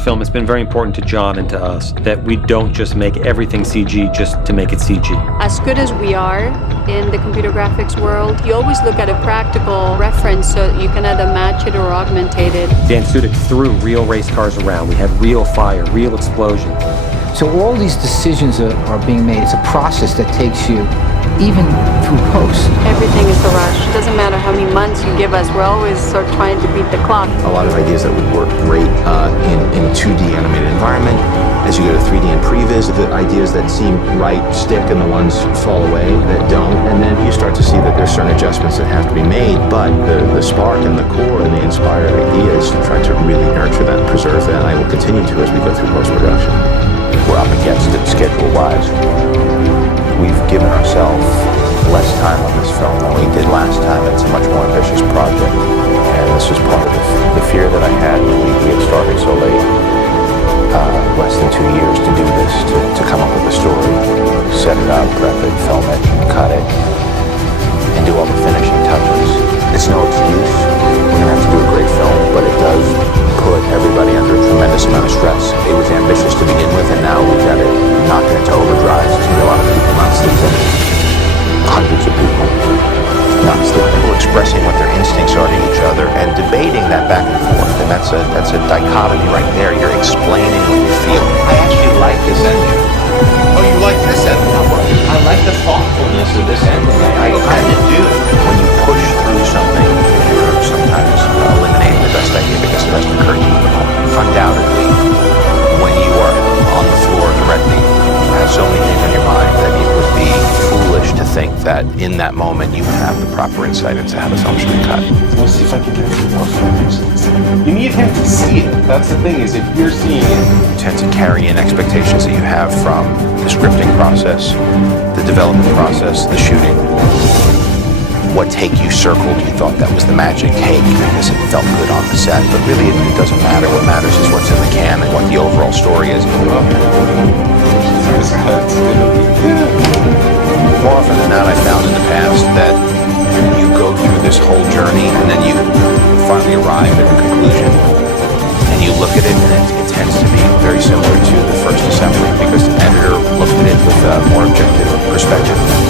Wars film, it's been very important to John and to us that we don't just make everything CG just to make it CG. As good as we are in the computer graphics world, you always look at a practical reference so that you can either match it or augmentate it. Dan Sudik threw real race cars around. We had real fire, real explosion. So all these decisions are being made. It's a process that takes you even through post. Everything is a rush. It doesn't matter how many months you give us. We're always sort of trying to beat the clock. A lot of ideas that would work great in 2D animated environment. As you go to 3D and previs, the ideas that seem right stick and the ones fall away that don't. And then you start to see that there's certain adjustments that have to be made, but the spark and the core and the inspired ideas, try to really nurture that and preserve that. And I will continue to as we go through post-production. We're up against it schedule-wise. We've given ourselves less time on this film than we did last time. It's a much more ambitious project, and this was part of the fear that I had when we had started so late. Less than 2 years to do this, to come up with a story, set it up, prep it, film it, cut it, and do all the finishing touches. It's no excuse. We're gonna have to do a great film, but it does put everybody under a tremendous amount of stress. It was ambitious to begin with, and now we've got it knocked into overdrive. There's gonna be a lot of people not sleeping. Hundreds of people not sleeping. People expressing what their instincts are to each other and debating that back and forth. And that's a dichotomy right there. You're explaining what you feel. I actually like this ending. Oh, you like this ending? I like the thoughtfulness of this ending. I kind of do. When you push through something, you're sometimes eliminating the best idea because the best occurred to you. Undoubtedly, when you are on the floor directing, you have so many things on your mind that it would be foolish to think that in that moment you have the proper insight into how the film should be cut. Let's see if I can get some more photos. You need him to see it. That's the thing, is if you're seeing it. You tend to carry in expectations that you have from the scripting process, the development process, the shooting. What take you circled, you thought that was the magic cake because it felt good on the set, but really it doesn't matter. What matters is what's in the can and what the overall story is. More often than not, I found in the past that you go through this whole journey and then you finally arrive at the conclusion and you look at it and it tends to be very similar to the first assembly because the editor looked at it with a more objective perspective.